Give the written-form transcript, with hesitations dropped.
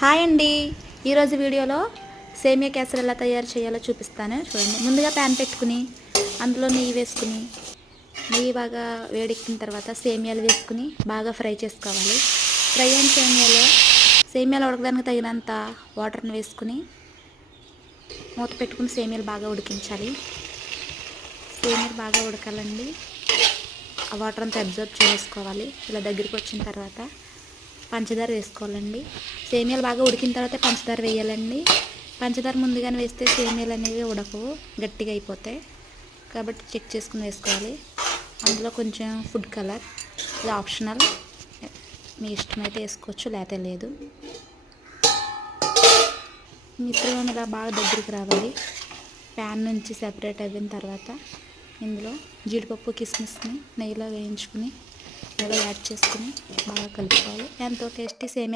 Hi అండి, ఈరోజు వీడియోలో సేమియా కేసరి ఎలా తయారు చేయాలో చూపిస్తాను. చూడండి, ముందుగా ప్యాన్ పెట్టుకుని అందులో నెయ్యి వేసుకుని నెయ్యి బాగా వేడెక్కిన తర్వాత సేమియాలు వేసుకుని బాగా ఫ్రై చేసుకోవాలి. ఫ్రై అయిన సేమియాలు ఉడకడానికి తగినంత వాటర్ని వేసుకుని మూత పెట్టుకుని సేమియాలు బాగా ఉడికించాలి. సేమియాలు బాగా ఉడకాలండి. ఆ వాటర్ అంతా అబ్జర్వ్ చేసుకోవాలి. ఇలా దగ్గరికి వచ్చిన తర్వాత పంచదార వేసుకోవాలండి. సేమియాలు బాగా ఉడికిన తర్వాత పంచదార వేయాలండి. పంచదార ముందుగానే వేస్తే సేమియాలు అనేవి ఉడకవు, గట్టిగా అయిపోతాయి. కాబట్టి చెక్ చేసుకుని వేసుకోవాలి. అందులో కొంచెం ఫుడ్ కలర్, ఇది ఆప్షనల్, మీ ఇష్టమైతే వేసుకోవచ్చు, లేతే లేదు. మిశ్రమం ఇలా బాగా దగ్గరికి రావాలి. ప్యాన్ నుంచి సెపరేట్ అయిన తర్వాత ఇందులో జీడిపప్పు కిస్మిస్ని నెయ్యిలో వేయించుకుని ఇందులో యాడ్ చేసుకుని బాగా కలుపుకోవాలి. ఎంతో టేస్టీ సేమియా